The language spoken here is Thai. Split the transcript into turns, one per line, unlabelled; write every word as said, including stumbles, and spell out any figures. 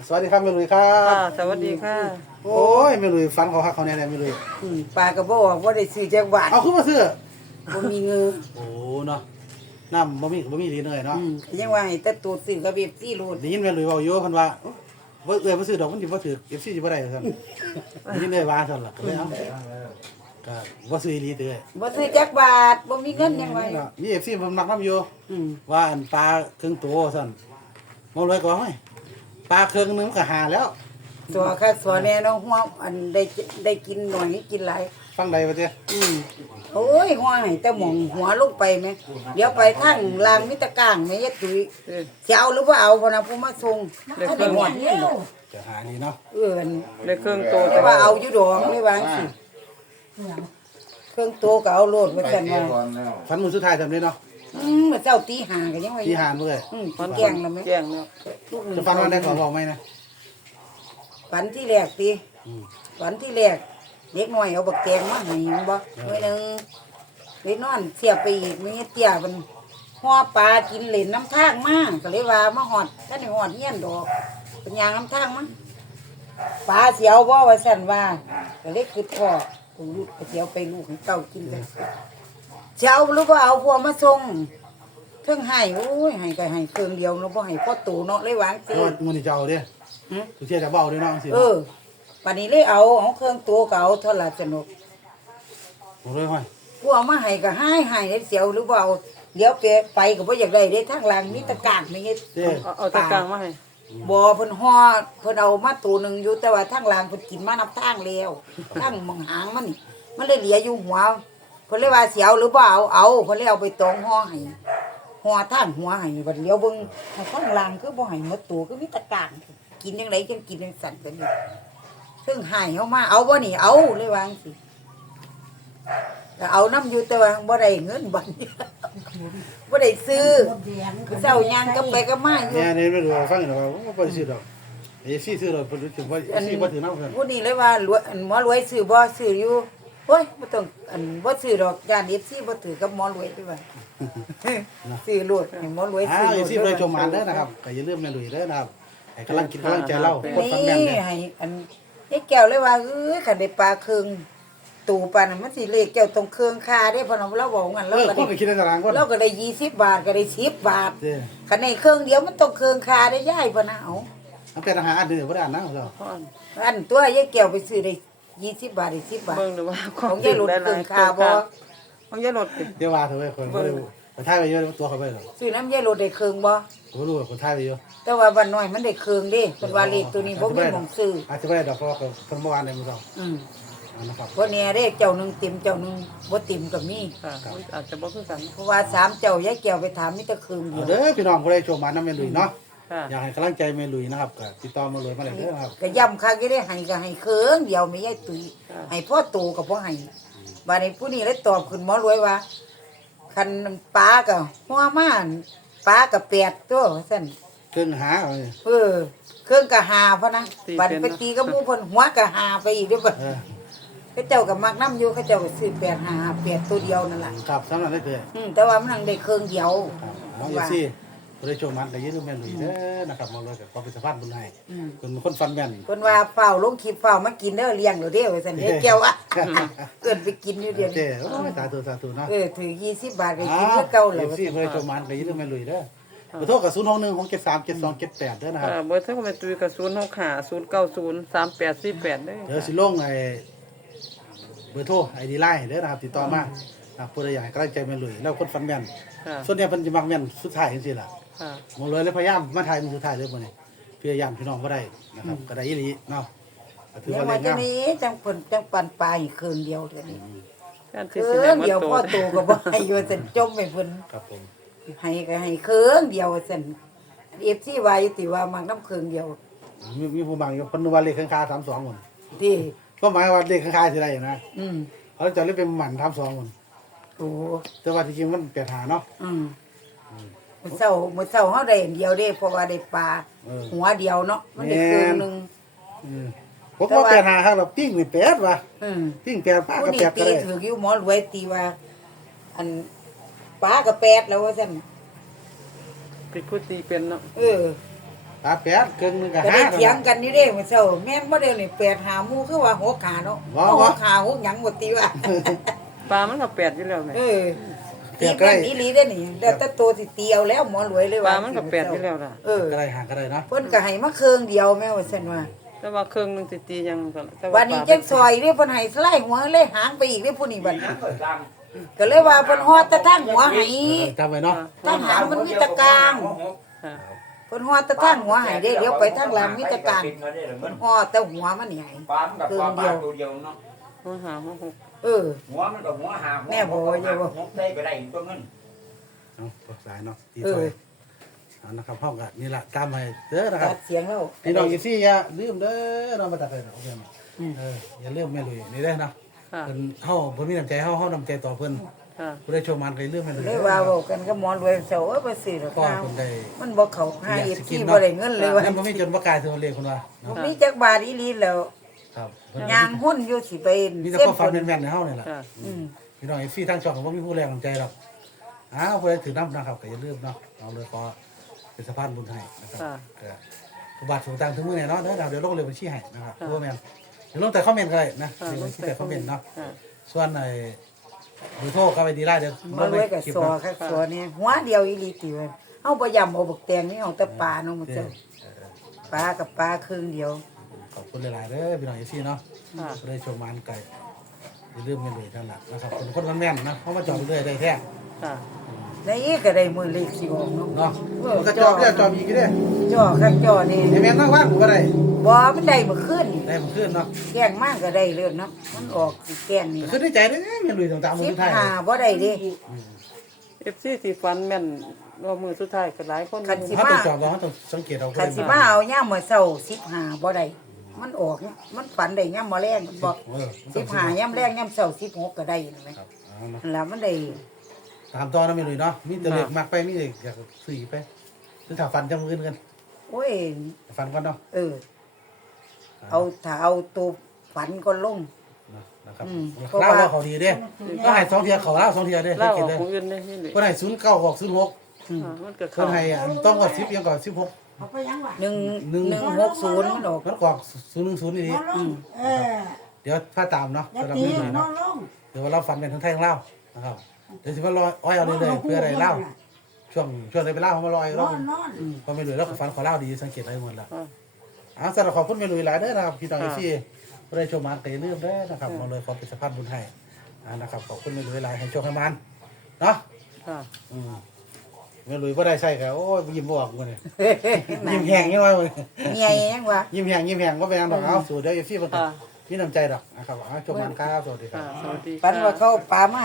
สวัสดีครับแม่ลุยครับ
ค่ะสวัสดีค่ะ
โอ้ยแม่ลุยฟันเขาฮักเขาแน่ๆแม่ลุย
อืมปลากระบอกว่าได้ซื้อจักบาท
เอาขึ้นมาซื้อ
บ่มีเงิน
โอ้เนาะน้ำบ่มีบ่มีดีเลยเนาะ
อืมก็ยังว่าให้แต่ตัวซื้อกับเบบซี่โลด
ได้ยินแม่ลุยเว้าอยู่เพิ่นว่าบ่เอ้ยบ่ซื้อดอกมันสิบ่ถือ เอฟ ซี สิบ่ได้ซั่นได้ยินเลยว่าซั่นล่ะก็เลยเอาก็บ่ซื้ออีหลีเด้อ
บ่ซื้อจักบาทบ่มีเงินยังไง
มี เอฟ ซี เพิ่นมักนำอยู่
อืม
ว่าอันปลาครึ่งตัวซั่นบ่รวยก็ว่าเฮ้ยปลาครึ่งนึงก็หาแล้ว
ตัวค่ะตัวแน่น้องหัวอันได้ได้กินหน่อยกินหลาย
ฟังใดบ่เด้
อืมโอ้ยหัวให้แต่หมองหัวลงไปแม่เดี๋ยวไปทางลางมิตรกลางแม่ยายตุ้ย
เออ
สิเอาหรือบ่เอาพุ่นน่ะผู้มาส่ง
เดี๋ยว
เขาได้หอดนี่ดอก
จะหานี่เนาะ
เอิ้น
ได้เครื่องโต
แต่ว่าเอาอยู่ดอกไม่วางสิเครื่องโตก็เอาโลดว่าซั่นว่า
ฟันมื้อสุดท้ายทำได้เนาะ
อืมมื้อเช้าตีห้าก็ยังว่า
ที่หานเด้อ
อืมกินแกงแล้วไหม
แจ้งแล้ว
ลูกหนึ่ง
จะฟันว่าได้ขอบอกไหมนะ
ฝันที่แรกตีฝันที่แรกเด็กน้อยเอาบักแตงมาให้มันบ่ไว้หนึงไปนอนเสียบไปอีกมีเตี้ยมันห่อปลากินเหล่นน้ำทางมาก็เลยว่ามาหอดท่านได้หอดเฮียนดอกเป็นยางน้ำทางมั้งปลาเสียวบ่ว่าสั่นว่าก็เลยคือพ่อลูกเสียวไปลูกให้เต้ากินกันเช้าหรือว่าเอาพวกมาส่งเพิ่งให้โอ้ยให้ก็ให้เครื่องเดียวเนาะบ่ให้พ่อตู่เนาะเลยวาง
เพ
สิ
ราะว่ามื้อนี้จะเอาเด้
หึ
ทุกเที่ยจะเว้าเด้เนาะจังซี่
เออปันนี้เลยเอาเอาเครื่องตัวเก่าเท่าไหร่สนุก
บ่เลยห้อย
พวกเอามาให้ก็ให้ให้ได้เสียวหรือเปล่าเดี๋ยวไปไปก็บ่อยากได้ได้ทางหลังมีตะกร้ารมีเฮ็ด
เด้
เอาเอาตะกร้างมาให้
บ่เพิ่นห่อเพิ่นเอามาตัวหนึงอยู่แต่ว่าทางหลังเพิ่นกินมานับทางแล้วทางมองหางมันนี่มันเลยเหลืออยู่หัวเพิ่นเลยว่าเสียวหรือบ่เอาเอาเพิ่นเลยเอาไปตองห่อให้ห่อทางหัวให้บัดเลี้ยวเบิ่งทางหลังคือบ่ให้หมดตัวคือมีตะกร้ารกินจังไดจังกินจังสั่นกันนี่ซึ่งให้เฮามาเอาบ่นี่เอาเลยวาจังสิ แต่เอาน้ำอยู่แต่ว่าบ่ได้เงินบัดนี้ บ่ได้ซื้อเจ้ายางก็ไปก็มาอยู่
เนี่ยเนี่ยไม่รู้ว่าฟังอยู่ว่าบ่ได้ซื้อดอกไอ้ซี่ซื้อดอกเพิ่นรู้สึกว่าไอ้ซี่บ่ถือน้ำเพิ่น
ผู้นี้เลยว่ารวยอันหมอรวยซื้อบ่ซื้ออยู่โอ้ยบ่ต้องอันบ่ซื้อดอกย่าน เอฟ ซี บ่ถือกับหมอรวยไปว่า ซื้อโลดให้หมอรวย
อ่า
ซื้อ
ไอ้
โลด
ซี่เลยชมมันเด้อนะครับก็อย่าลืมแม่ลุยเด้อนะครับให้กำลังกินกำลังใจเราคนฟังแม่น
นี่
เนี่ย
ให้อันไอ้แก้วเลยว่าเอ้ยคันได้ปลาเครื่องตู่ปานนั้นมันสิเลขแก้วตรงเครื่องคาเด้เพราะเราบอกงั้น
เอ
เรา
อ
ก็
คน
ได้
ไปคิดในตารางก่อน
เราก็ได้ยี่สิบบาทก็ได้สิบบาท
เด้อ
คันในเครื่องเดียวมันต้องเครื่องคาได้ย่ายพะนะเอา
มันเป็นอาหารอันเดียวบ่ได้อ่านนะเรา
พ่อน
อันตัวยายแก้วไปซื้อได้ยี่สิบบาทได้สิบบาท
เบิ่งดูว่า
ของยายหลุดเครื่องคาบ่
ของยายหลุดติ
เดี๋ยวว่าเถอะเว้ยคนบ่ได้คนไทยไปเยอะตัวเขาไปหรอก
ซื้อน้ำยายรถได้เครื่องบ่
บ่รู้ว่าคนไทยไปเยอะ
แต่ว่าบ้านน้อยมันได้เครื่องเด้เป็นว่าเลขตัวนี้บ่มีหม่องซื้อ
อาจจะบ่ได้ดอกเพราะว่าเพิ่นบ่อ่านได้มื้อเช้า
อืม
นะครับ
เพราะเนี่ยเด้เจ้าหนึงเต็มเจ้าหนึงบ่เต็มก็มี
ค่ะมันอาจจะบ่คือกัน
เพราะว่าสามเจ้ายายแก้วไปถามมีแต่เครื่องเดี
เอา
ยว
เด้อพี่น้องผู้ใดชมมันนำแม่ลุยเนาะ
ค่ะ
อยากให้กำลังใจแม่ลุยนะครับก็ติดต่อมาเลยมาได้เด้อนะครับ
ก็ย้ำคักอยู่ได้ให้ก็ให้เครื่องเดียวไม่ยายตุ้ยให้พ่อโตก็บ่ให้บัดนี้ผู้นี้เลยตอบขึ้นหมอรวยว่า คันปลาก็หัวมาอั่นปลาก็แปดตัวว่าซั่น
เครื่องหาเอาเนี่ย
เออเครื่องก็หาพะนะบัดไปตีก็หมู่เพิ่นหัวก็หาไปอีกเด้อบัด
เออ
เขาเจ้าก็มักน้ำอยู่เขาเจ้าก็ซื้อแปดหาแปดตัวเดียวนั่นล่ะ
ครับสำหรับได้เด้อ
อืมแต่ว่ามันหังได้เครื่องเดียว
ครับน้องเอซี่ผู้ใดชมมันก็อย่าลืมแม่ลุยเด้อนะครับมาเลยกับความเป็นสะพานบุญให้
อืม
เพิ่นเป็นคนฟันแม่น
เพิ่นว่าเฝ้าลงคลิปเฝ้ามากินเด้อเลี้ยงเด้อเด้อว่าซั่นเฮ็ดแก้วอ่ะเกินไปกินอยู่เดียว
เด้
นี้
อโอ้ยสาธุสาธุเนาะ
เออถือยี่สิบบาทก็กินคือเก่า
เอ
แล้ว
ฟซีผู้ใดชมมันก็อย่าลืมแม่ลุยเด้อขอโทษกับศูนย์หกหนึ่งหกเจ็ดสามเจ็ดสองเจ็ดแปดเด้อนะครับ
ค่ะเบอร์โทรแม่ตุ้ยก็ศูนย์หกห้า ศูนย์เก้าศูนย์ สามแปดสี่แปดเด้อ
เดี๋ยวสิลงไอ้เบอร์โทรไอดีไลน์เด้อนะครับติดต่อมานะครับผู้ใดอยากให้กำลังใจแม่ลุยแล้วคนฟันแม่น
ค่ะ
ส่วนใหญ่เพิ่นจะมักแม่นสุดท้ายจังซี่ล่ะ
ค่ะ
หมดเลยเลยพยายามมาถ่ายมันสุดท้ายเลยบ่นี่พยายามพี่น้องบ่ได้นะครับก็ได้อีหลีเนาะก็ถือ
เดี๋ยว
ว่า
ว่า
เล่น
จั
งาง ม
นี้จังเพิ่นจังปันปลาให้เครื่องเดียวเท่านี้
การ
เค
ที่สิ
รื่
ให้
อง
มัน
เดียว
โต
พ่อโตก็บ่ให้อยู่ซั่นจมไปเพิ่น
ครับผม
ให้ก็ให้เครื่องเดียวซั่น เอฟ ซี ว่าอยู่ติว่ามักน้ำเครื่องเดียว
มีมีผู้บางอยู่เพิ่นนึกว่าเลขข้างๆสามสองหมด
ที่
ก็หมายว่าเลขข้างๆสิได้นะ
อืม
เขาจะเล่นเป็นหมันสามสองหมด
โอ้
แต่ว่าที่จริงมันแปดหาเนาะ
อืมมื้อเช้ามื้อเช้าเฮาได้อันเดียวเด้เพราะว่าได้ปลา
เออ
หัวเดียวเนาะมันได้เครื่องหนึง
อืมผมว่าแปดหาครับเราปิ้งนี่แปดว่ะ
อืม
ปิ้งแปดป้า
ผู้
ก็
นี้
แปดก็
ตี
ได้
ถืออยู่หมอรวยตีว่า อันปลาก็แปดแล้วว่าซั่น
เป็นผู้ตีเป็นเนาะ
เออ
ปตาแปดเกินนึงก็
ก็
ห้า
ได้เถียงกันอยู่เด้มื้อเช้าแม่นบ่เด้นี่แปดหาหมู่คือว่าหกขาเนาะ
ว้าว
หกขาหกหยังบ่ติว่า
ปลามันก็แปดอยู่แล้วแม่
เออตีกันอีหลีเด้อนี่แล้วแต่ตัวสิเตียวแล้วหมอรวยเลย
ป
ว่า
ลามันก็แปดอยู่แล้วล่ะ
เออ
ก็ได้ห่างก็ได้เนาะ
เพิ่นก็ให้มาเครื่องเดียวแม่ว่าซั่นว่า
แต่ว่าเครื่องหนึงสิตียังก็แต่
วันนี้
ปลา
จังซอยเด้เพิ่นให้ไล่หัวเลยหางไปอีกเด้ผู้นี้บัดก็เลยว่าเพิ่นฮอดแตะทางหัวให้
เออจำไว้เนาะ
ทางหางมันมีตะกลาง
ค่ะ
เพิ่นฮอดแตะทางหัวให้เด้เดี๋ยวไปทางหลังมีตะกลางเพิ่นฮอดแต่หัวมันนี่ให้
ปลามันกับปลาปลาตัวเดียวเนาะ
หัวหาหัวหก
เออ
หัวมันกับหัวหาง
แน่บ่อย่าบ่
หัวได้ไปได้ตัวเงิน
เนาะปรึกษาเนาะตี
เอ
ซอ
อ
ยเอานะครับห้องก็นี่ล่ะตามให้เด้อนะครั
ตั
บ
ดเสียงแล้ว
พี่น้องอีซี่อย่าลืมเด้อเรามาตัดเลยเนาะโอเคไหม
อืม
เอออย่าลืมแม่ลุยนี่ได้อเนาะ
ค่ะ
เพิ่นเฮาเพิ่นมีน้ำใจเฮาเฮาน้ำใจต่อเพิ่น
ค่ะ
ผู้ได้โชว์มันก็อย่าลืมแม่ลุย
เลยว่าเว้ากันกับหมอรวยเซาเอ้ยบ่ซื้อหรอก
ก็
ข้าว
เพิ่นได้
มันบ่เข้าหาเอฟซีบ่ได้เงินเลยว่า
นั่นบ่มีจนบ่กลายถึงเรียกคนว่า
บ่มีจักบาทอีหลีแล้ว
ครับเพิ่น
ยางหุ้นอยู่สิไป
มีแต่
เส้น
ความ
ฝ
ฝัน
น
แม่นๆในเฮานี่แหละ
ค่ะ
อืม
พี่น้องอีซี่ทั้งช่องก็บ่มีผู้แรงน้ำใจหรอกอ้าวผู้ใดถือน้ำนะครับก็อย่าลืมเนาะเอาเลยขอเป็นสะพานบุญให้นะครับ
ค่ะ
ก็ทุกบาททุกตังค์ถึงมื้อแน่เนาะเด้อเดี๋ยวลงเลยบัญชีให้นะครับ
ค่ะ
ผู้แม่นเดี๋ยวลงแต่คอมเมนต์ก็ได้นะ
ค่ะ
เดี๋ยวลงที่แต่คอมเมนต์เนาะ
ค่ะ
ส่วนไอ้เบอร์โทรเข้าไปดีไลน์เดี๋ยว
หมอรวยก็
คลิป
ซอ
เนาะ
คักซอเนี่ยหัวเดียวอีหลีติว่าเฮาบ่ยำเอาบักแตงนี่เอาแต่ปลาเนาะมันเจ้าปลากับปลาครึ่งเดียว
ขอบคุณหลายๆเด้อพี่น้องเอซี่เนาะ
ค่ะ
ก็ได้ชมมันไก่อย่าลืมไม่เลยนั่นแหละนะครับคนคนมันแม่นนะเขามาจอดเรื่อยได้แท้
ค่ะ
ในอีกก็ได้มือเลขสิออกเนาะ
เนาะมันก็จอดเรื่อยจอดอีกเด้อ
จ่อคักจ่อนี่
ไอ้แม่นนั่งว่างผมก็ได้
บ่มันได้เมื่อคืนนี่
ได้ผมขึ้นเนาะ
แกล้งมากก็ได้เรื่องเนาะมันออกสิแกล้งนี่
ขึ้นได้ใจเด้อแม่ลุยต่างๆมือไทย
สิบห้าบ่ได้เด้
เอฟซีที่ฟันแม่นว่ามือสุดท้ายก็หลายคน
คันสิ
เขาต้องจอดเราเขาต้องสังเกตเรา
คันสิมาเอาย่ามมื้อเช้าสิบห้าบ่ได้มันออกมันฝันได้ย่ามมื้อแรงบ่
เออ
สิบห้าย่ามแรงย่ามเช้าสิบหกก็ได้เห็นไหม
ครับเอาเนาะ
นั่นล่ะมันได้
ตามตอนนั้นไม่ลุยเนาะมีแต่เล็กมากไปมีเด็กอยากสี่ไปหรือถ้าฟันจะมือกัน
โอ้ย
ฟันก่อนเนาะ
เออ เอาถ้าเอาตัวฝันก็ลง
นะครับ
อืม
เล่าว่าเขาดีเด้ก็ให้สองเทียเขาเล่าสองเทียเด้
เล่า
เก็
อบ อก
เด้
ของอื่นได้นี่เลย
คนให้ศูนย์เก้าหกศูนย์หก
อ่ามันก็
ค
เข้าน
ให้ต้องกดสิบยังก่อนสิบหก
หนึ่ง
หนึ่ง
หนึ่งหกศูนย์มันออก
มันกอกศูนย์หนึ่งศูนย์นี่ดี
เออ
เดี๋ยวพาตามเนาะ
อย่า
สำหรับ
ตี
เรื่องนี้
นอ
เนาะ
นลง
เดี๋ยวเราฟันเป็นทั้งไทยทั้งเล่าวนะครับเดี๋ยวสิว่าลอยอ้อยเอาเลยเลยเพื่ออะไรเล่าช่วงช่วงไหนไปเล่าเขามาลอย
น
เรา
อนนอน
พอไม่รวยแล้วก็ฟันขอเล่าดีสังเกตอะไรหมดแล้ว
อ่า
อ่าสำหรับขอบคุณไม่รวยหลายเด้อนะครับพี่น้อง
ค่ะ
ที่ได้ชมมาเตะเรื่องเด้อนะครับมาเลยขอเป็นสะพานบุญให้อ่านะครับขอบคุณไม่รวยหลายให้โชคให้มันเนาะ
ค่ะ
อืมไม่รวยก็ได้ใส่กันโอ้ยยิ้มบออกมันเลยยิ้มแห้งยังไงวะ
เมียยังวะ
ยิ้มแห้งยิ้มแห้งก็เป็นอันดอกเอาสู่เดี๋ยวเอฟซีมัน
ค่ะ
มีน้ำใจดอกนะครับเอาโชคมันครับสวัสดีครั
ค่ะ
บ
สวัสดี
ฝัน
ค่ะ
ว่าเขาปลามา